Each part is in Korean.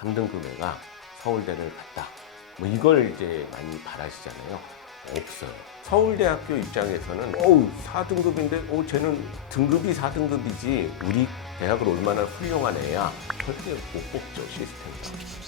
3등급 애가 서울대를 갔다. 뭐 이걸 이제 많이 바라시잖아요. 없어요. 서울대학교 입장에서는 4등급인데 쟤는 등급이 4등급이지 우리 대학을 얼마나 훌륭한 애야. 절대 못 뽑죠, 시스템이.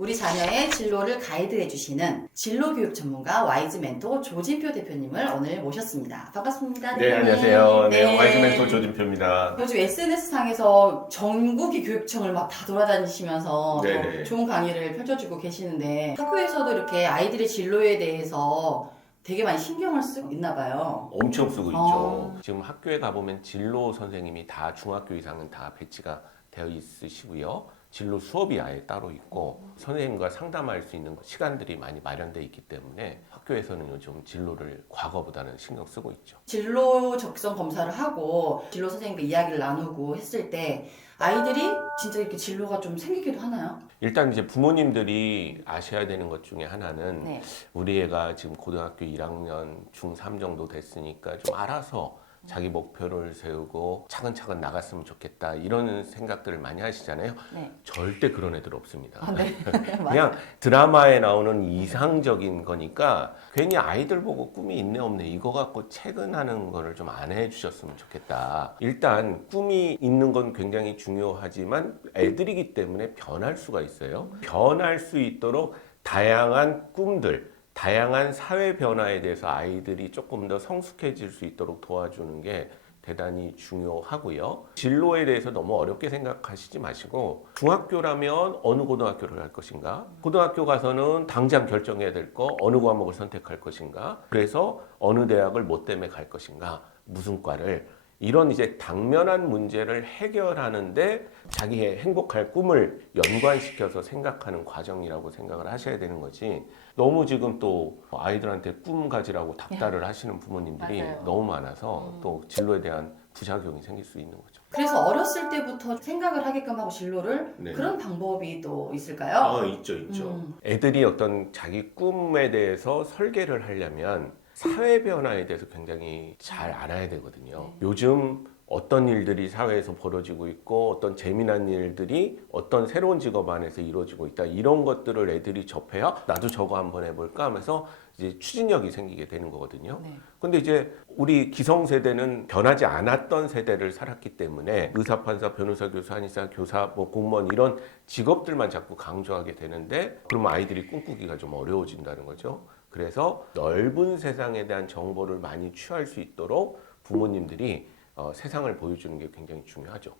우리 자녀의 진로를 가이드해 주시는 진로교육 전문가 와이즈 멘토 조진표 대표님을 오늘 모셨습니다. 반갑습니다. 네, 대표님. 안녕하세요. 네, 와이즈 멘토 조진표입니다. 요즘 SNS상에서 전국의 교육청을 막 다 돌아다니시면서 네네. 좋은 강의를 펼쳐주고 계시는데 학교에서도 이렇게 아이들의 진로에 대해서 되게 많이 신경을 쓰고 있나 봐요. 엄청 쓰고 있죠. 지금 학교에 가보면 진로 선생님이 다 중학교 이상은 다 배치가 되어 있으시고요. 진로 수업이 아예 따로 있고 선생님과 상담할 수 있는 시간들이 많이 마련되어 있기 때문에 학교에서는 요즘 진로를 과거보다는 신경 쓰고 있죠. 진로 적성 검사를 하고 진로 선생님과 이야기를 나누고 했을 때 아이들이 진짜 이렇게 진로가 좀 생기기도 하나요? 일단 이제 부모님들이 아셔야 되는 것 중에 하나는 네. 우리 애가 지금 고등학교 1학년 중3 정도 됐으니까 좀 알아서 자기 목표를 세우고 차근차근 나갔으면 좋겠다 이런 생각들을 많이 하시잖아요. 네. 절대 그런 애들 없습니다. 아, 네. 그냥 드라마에 나오는 이상적인 거니까 괜히 아이들 보고 꿈이 있네 없네 이거 갖고 체근하는 거를 좀 안 해주셨으면 좋겠다. 일단 꿈이 있는 건 굉장히 중요하지만 애들이기 때문에 변할 수가 있어요. 변할 수 있도록 다양한 꿈들 다양한 사회 변화에 대해서 아이들이 조금 더 성숙해질 수 있도록 도와주는 게 대단히 중요하고요. 진로에 대해서 너무 어렵게 생각하시지 마시고 중학교라면 어느 고등학교를 갈 것인가? 고등학교 가서는 당장 결정해야 될 거 어느 과목을 선택할 것인가? 그래서 어느 대학을 뭐 때문에 갈 것인가? 무슨 과를? 이런 이제 당면한 문제를 해결하는데 자기의 행복할 꿈을 연관시켜서 생각하는 과정이라고 생각을 하셔야 되는 거지. 너무 지금 또 아이들한테 꿈 가지라고 닥달을 하시는 부모님들이 맞아요. 너무 많아서 또 진로에 대한 부작용이 생길 수 있는 거죠. 그래서 어렸을 때부터 생각을 하게끔 하고 진로를 네. 그런 방법이 또 있을까요? 있죠. 애들이 어떤 자기 꿈에 대해서 설계를 하려면 사회 변화에 대해서 굉장히 잘 알아야 되거든요. 요즘 어떤 일들이 사회에서 벌어지고 있고 어떤 재미난 일들이 어떤 새로운 직업 안에서 이루어지고 있다. 이런 것들을 애들이 접해야 나도 저거 한번 해볼까 하면서 이제 추진력이 생기게 되는 거거든요. 네. 근데 이제 우리 기성세대는 변하지 않았던 세대를 살았기 때문에 의사, 판사, 변호사, 교사, 한의사, 교사, 뭐 공무원 이런 직업들만 자꾸 강조하게 되는데 그러면 아이들이 꿈꾸기가 좀 어려워진다는 거죠. 그래서 넓은 세상에 대한 정보를 많이 취할 수 있도록 부모님들이 세상을 보여주는 게 굉장히 중요하죠.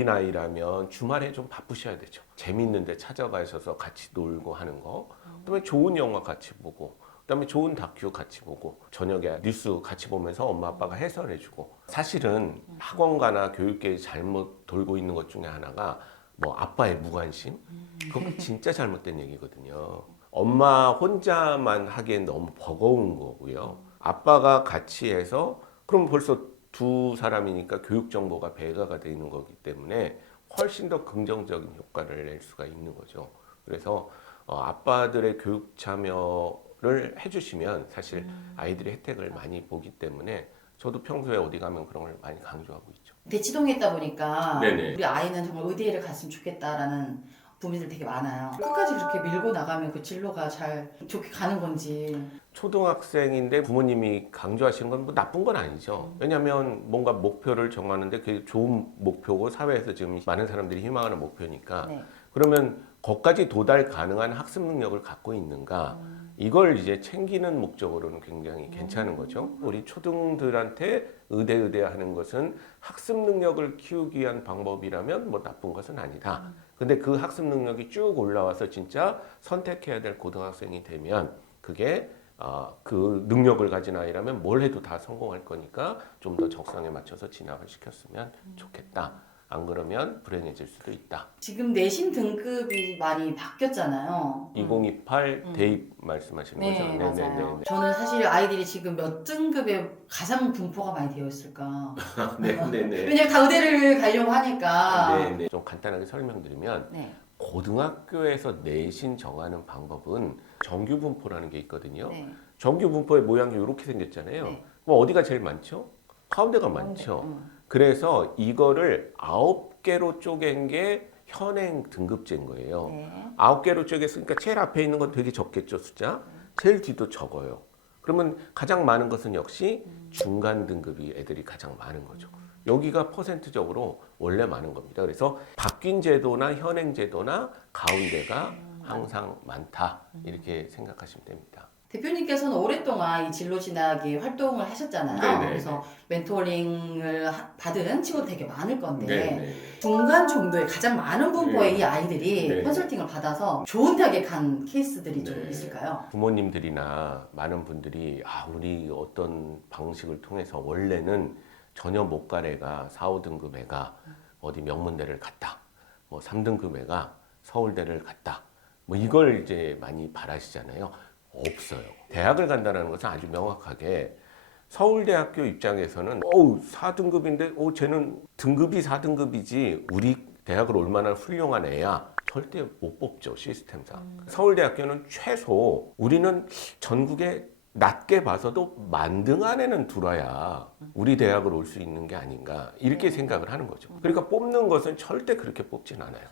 어린아이라면 주말에 좀 바쁘셔야 되죠. 재밌는데 찾아가셔서 같이 놀고 하는 거. 그다음에 좋은 영화 같이 보고 그다음에 좋은 다큐 같이 보고 저녁에 뉴스 같이 보면서 엄마 아빠가 해설해주고 사실은 학원가나 교육계에 잘못 돌고 있는 것 중에 하나가 뭐 아빠의 무관심 그거 진짜 잘못된 얘기거든요. 엄마 혼자만 하기엔 너무 버거운 거고요. 아빠가 같이 해서 그럼 벌써 두 사람이니까 교육 정보가 배가가 되는 거기 때문에 훨씬 더 긍정적인 효과를 낼 수가 있는 거죠. 그래서 아빠들의 교육 참여를 해주시면 사실 아이들이 혜택을 많이 보기 때문에 저도 평소에 어디 가면 그런 걸 많이 강조하고 있죠. 대치동에 있다 보니까 네네. 우리 아이는 정말 의대를 갔으면 좋겠다라는 부모님들 되게 많아요. 끝까지 그렇게 밀고 나가면 그 진로가 잘 좋게 가는 건지. 초등학생인데 부모님이 강조하시는 건 뭐 나쁜 건 아니죠. 왜냐하면 뭔가 목표를 정하는데 그게 좋은 목표고 사회에서 지금 많은 사람들이 희망하는 목표니까 네. 그러면 거기까지 도달 가능한 학습 능력을 갖고 있는가 이걸 이제 챙기는 목적으로는 굉장히 괜찮은 거죠. 우리 초등들한테 의대 하는 것은 학습 능력을 키우기 위한 방법이라면 뭐 나쁜 것은 아니다. 근데 그 학습 능력이 쭉 올라와서 진짜 선택해야 될 고등학생이 되면 그게 그 능력을 가진 아이라면 뭘 해도 다 성공할 거니까 좀 더 적성에 맞춰서 진학을 시켰으면 좋겠다. 안 그러면 불행해질 수도 있다. 지금 내신 등급이 많이 바뀌었잖아요. 2028 대입 말씀하시는 거죠? 네, 맞아요. 네네네. 저는 사실 아이들이 지금 몇 등급에 가장 분포가 많이 되어 있을까. 네네네. 왜냐면 다 의대를 가려고 하니까. 네네. 좀 간단하게 설명드리면 네. 고등학교에서 내신 정하는 방법은 정규 분포라는 게 있거든요. 네. 정규 분포의 모양이 이렇게 생겼잖아요. 네. 그럼 어디가 제일 많죠? 가운데가 많죠. 그래서 이거를 9 9개로 쪼갠 게 현행 등급제인 거예요. 네. 9개로 쪼갰으니까 제일 앞에 있는 건 되게 적겠죠, 숫자. 제일 뒤도 적어요. 그러면 가장 많은 것은 역시 중간 등급이 애들이 가장 많은 거죠. 여기가 퍼센트적으로 원래 많은 겁니다. 그래서 바뀐 제도나 현행 제도나 가운데가 항상 많다. 이렇게 생각하시면 됩니다. 대표님께서는 오랫동안 이 진로 진학의 활동을 하셨잖아요. 네네. 그래서 멘토링을 받은 친구도 되게 많을 건데 네. 중간 정도의 가장 많은 분포의 이 아이들이 네. 컨설팅을 받아서 좋은 대학에 간 케이스들이 좀 네. 있을까요? 부모님들이나 많은 분들이 우리 어떤 방식을 통해서 원래는 전혀 못 갈 애가 4, 5등급 애가 어디 명문대를 갔다. 뭐 3등급 애가 서울대를 갔다. 뭐 이걸 이제 많이 바라시잖아요. 없어요. 대학을 간다는 것은 아주 명확하게 서울대학교 입장에서는 4등급인데 쟤는 등급이 4등급이지 우리 대학을 얼마나 훌륭한 애야. 절대 못 뽑죠, 시스템상. 서울대학교는 최소 우리는 전국에 낮게 봐서도 만등 안에는 들어야 우리 대학을 올 수 있는 게 아닌가 이렇게 생각을 하는 거죠. 그러니까 뽑는 것은 절대 그렇게 뽑진 않아요.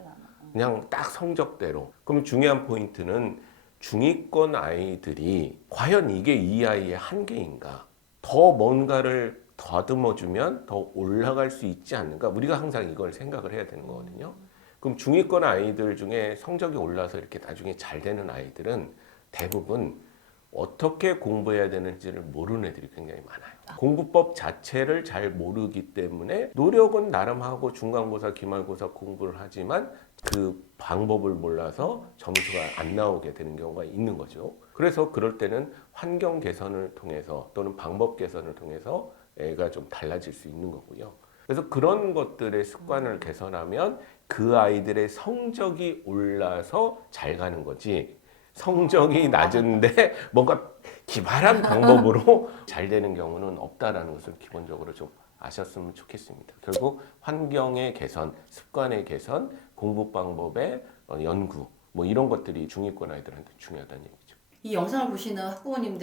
그냥 딱 성적대로. 그럼 중요한 포인트는 중위권 아이들이 과연 이게 이 아이의 한계인가? 더 뭔가를 더듬어주면 더 올라갈 수 있지 않는가? 우리가 항상 이걸 생각을 해야 되는 거거든요. 그럼 중위권 아이들 중에 성적이 올라서 이렇게 나중에 잘 되는 아이들은 대부분 어떻게 공부해야 되는지를 모르는 애들이 굉장히 많아요. 공부법 자체를 잘 모르기 때문에 노력은 나름 하고 중간고사, 기말고사 공부를 하지만 그 방법을 몰라서 점수가 안 나오게 되는 경우가 있는 거죠. 그래서 그럴 때는 환경 개선을 통해서 또는 방법 개선을 통해서 애가 좀 달라질 수 있는 거고요. 그래서 그런 것들의 습관을 개선하면 그 아이들의 성적이 올라서 잘 가는 거지 성적이 낮은데 뭔가 기발한 방법으로 잘 되는 경우는 없다라는 것을 기본적으로 좀 아셨으면 좋겠습니다. 결국 환경의 개선, 습관의 개선, 공부 방법의 연구 뭐 이런 것들이 중위권 아이들한테 중요하다는 얘기죠. 이 영상을 보시는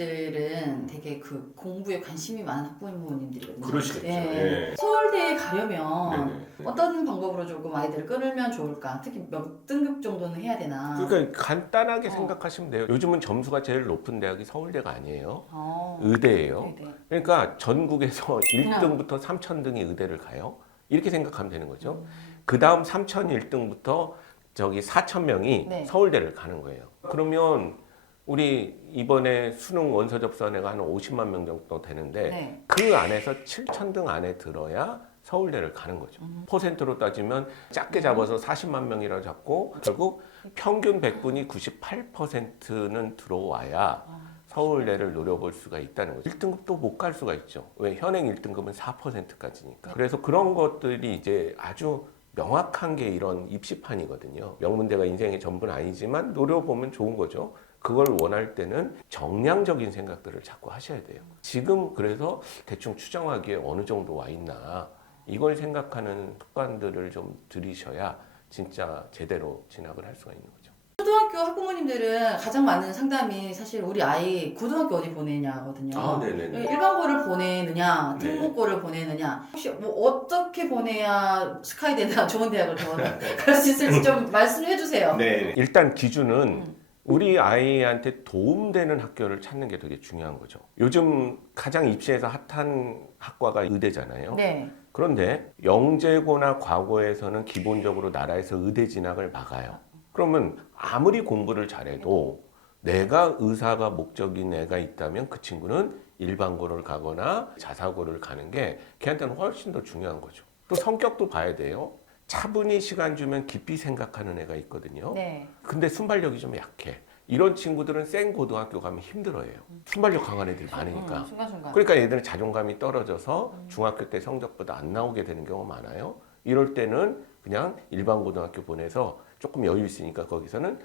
학부모님들은 되게 그 공부에 관심이 많은 학부모님들이거든요. 그러시겠죠. 예. 서울대에 가려면 네네. 어떤 방법으로 조금 아이들을 끌면 좋을까? 특히 몇 등급 정도는 해야 되나? 그러니까 간단하게 생각하시면 돼요. 요즘은 점수가 제일 높은 대학이 서울대가 아니에요. 어. 의대예요. 네네. 그러니까 전국에서 1등부터 3,000등이 의대를 가요. 이렇게 생각하면 되는 거죠. 그 다음 3,001등부터 저기 4,000명이 네. 서울대를 가는 거예요. 그러면 우리 이번에 수능 원서 접수한 애가 한 50만 명 정도 되는데 네. 그 안에서 7,000등 안에 들어야 서울대를 가는 거죠. 퍼센트로 따지면 작게 잡아서 40만 명이라고 잡고 결국 평균 100분이 98%는 들어와야 서울대를 노려볼 수가 있다는 거죠. 1등급도 못 갈 수가 있죠. 왜? 현행 1등급은 4%까지니까. 그래서 그런 것들이 이제 아주 명확한 게 이런 입시판이거든요. 명문대가 인생의 전부는 아니지만 노려보면 좋은 거죠. 그걸 원할 때는 정량적인 생각들을 자꾸 하셔야 돼요. 지금 그래서 대충 추정하기에 어느 정도 와 있나 이걸 생각하는 습관들을 좀 들이셔야 진짜 제대로 진학을 할 수가 있는 거죠. 초등학교 학부모님들은 가장 많은 상담이 사실 우리 아이 고등학교 어디 보내냐거든요. 네네네. 일반고를 보내느냐, 네. 특목고를 보내느냐, 혹시 뭐 어떻게 보내야 스카이대나 좋은 대학을 더 갈 수 있을지 좀 말씀해 주세요. 네. 일단 기준은 우리 아이한테 도움되는 학교를 찾는 게 되게 중요한 거죠. 요즘 가장 입시에서 핫한 학과가 의대잖아요. 네. 그런데 영재고나 과거에서는 기본적으로 나라에서 의대 진학을 막아요. 그러면 아무리 공부를 잘해도 내가 의사가 목적인 애가 있다면 그 친구는 일반고를 가거나 자사고를 가는 게 걔한테는 훨씬 더 중요한 거죠. 또 성격도 봐야 돼요. 차분히 시간 주면 깊이 생각하는 애가 있거든요. 네. 근데 순발력이 좀 약해. 이런 친구들은 센 고등학교 가면 힘들어해요. 순발력 강한 애들이 많으니까. 순간순간. 그러니까 얘들은 자존감이 떨어져서 중학교 때 성적보다 안 나오게 되는 경우가 많아요. 이럴 때는 그냥 일반 고등학교 보내서 조금 여유 있으니까 거기서는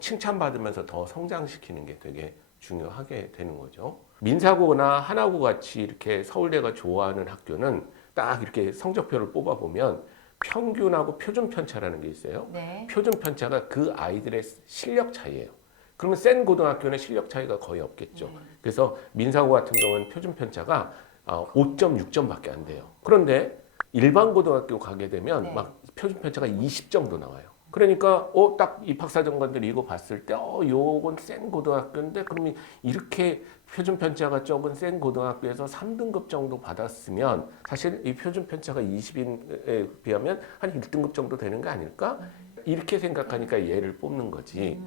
칭찬받으면서 더 성장시키는 게 되게 중요하게 되는 거죠. 민사고나 하나고 같이 이렇게 서울대가 좋아하는 학교는 딱 이렇게 성적표를 뽑아보면 평균하고 표준 편차라는 게 있어요. 네. 표준 편차가 그 아이들의 실력 차이예요. 그러면 센 고등학교는 실력 차이가 거의 없겠죠. 그래서 민사고 같은 경우는 표준 편차가 5.6점밖에 안 돼요. 그런데 일반 고등학교 가게 되면 네. 막 표준 편차가 20 정도 나와요. 그러니까 딱 입학사정관들이 이거 봤을 때 요건 센 고등학교인데 그러면 이렇게 표준 편차가 적은 센 고등학교에서 3등급 정도 받았으면 사실 이 표준 편차가 20인에 비하면 한 1등급 정도 되는 거 아닐까? 이렇게 생각하니까 얘를 뽑는 거지.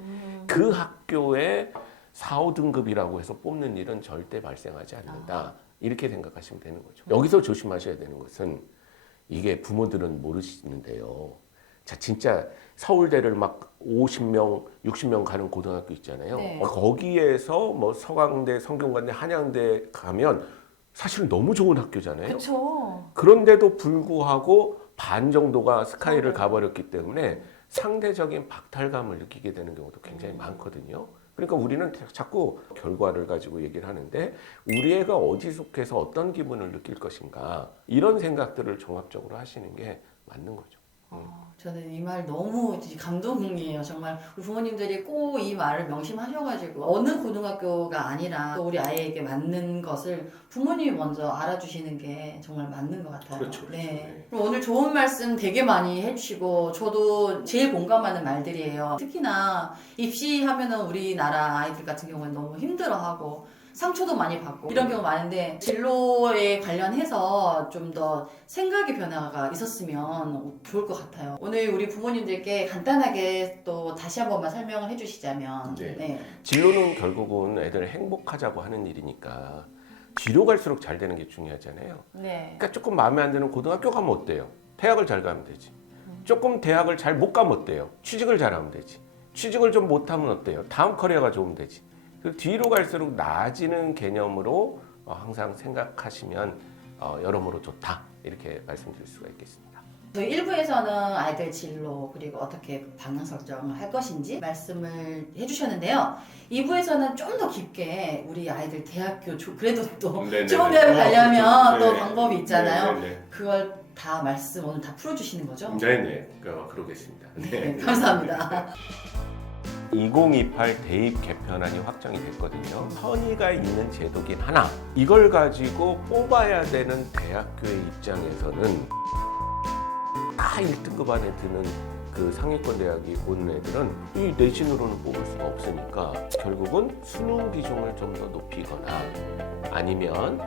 그 학교에 4, 5등급이라고 해서 뽑는 일은 절대 발생하지 않는다. 이렇게 생각하시면 되는 거죠. 여기서 조심하셔야 되는 것은 이게 부모들은 모르시는데요. 자, 진짜 서울대를 막 50명, 60명 가는 고등학교 있잖아요. 네. 거기에서 뭐 서강대, 성균관대, 한양대 가면 사실은 너무 좋은 학교잖아요. 그렇죠. 그런데도 불구하고 반 정도가 스카이를 가버렸기 때문에 상대적인 박탈감을 느끼게 되는 경우도 굉장히 많거든요. 그러니까 우리는 자꾸 결과를 가지고 얘기를 하는데 우리 애가 어디 속해서 어떤 기분을 느낄 것인가 이런 생각들을 종합적으로 하시는 게 맞는 거죠. 저는 이 말 너무 감동이에요. 정말 우리 부모님들이 꼭 이 말을 명심하셔가지고 어느 고등학교가 아니라 또 우리 아이에게 맞는 것을 부모님이 먼저 알아주시는 게 정말 맞는 것 같아요. 그렇죠. 네. 그럼 오늘 좋은 말씀 되게 많이 해주시고 저도 제일 공감하는 말들이에요. 특히나 입시하면은 우리나라 아이들 같은 경우는 너무 힘들어하고 상처도 많이 받고 이런 경우 많은데 진로에 관련해서 좀 더 생각의 변화가 있었으면 좋을 것 같아요. 오늘 우리 부모님들께 간단하게 또 다시 한 번만 설명을 해주시자면 네. 진로는 결국은 애들 행복하자고 하는 일이니까 뒤로 갈수록 잘 되는 게 중요하잖아요. 네. 그러니까 조금 마음에 안 드는 고등학교 가면 어때요? 대학을 잘 가면 되지. 조금 대학을 잘 못 가면 어때요? 취직을 잘하면 되지. 취직을 좀 못하면 어때요? 다음 커리어가 좋으면 되지. 뒤로 갈수록 나아지는 개념으로 항상 생각하시면 여러모로 좋다 이렇게 말씀드릴 수가 있겠습니다. 저희 1부에서는 아이들 진로 그리고 어떻게 방향 설정을 할 것인지 말씀을 해주셨는데요. 2부에서는 좀 더 깊게 우리 아이들 대학교 그래도 또 네네네. 좋은 대학을 가려면 그렇죠. 또 방법이 있잖아요. 네네네. 그걸 다 말씀 오늘 다 풀어주시는 거죠? 네네. 그러겠습니다. 네, 감사합니다. 2028 대입 개편안이 확정이 됐거든요. 선의가 있는 제도긴 하나 이걸 가지고 뽑아야 되는 대학교의 입장에서는 다 1등급 안에 드는 그 상위권 대학이 오는 애들은 이 내신으로는 뽑을 수가 없으니까 결국은 수능 비중을 좀 더 높이거나 아니면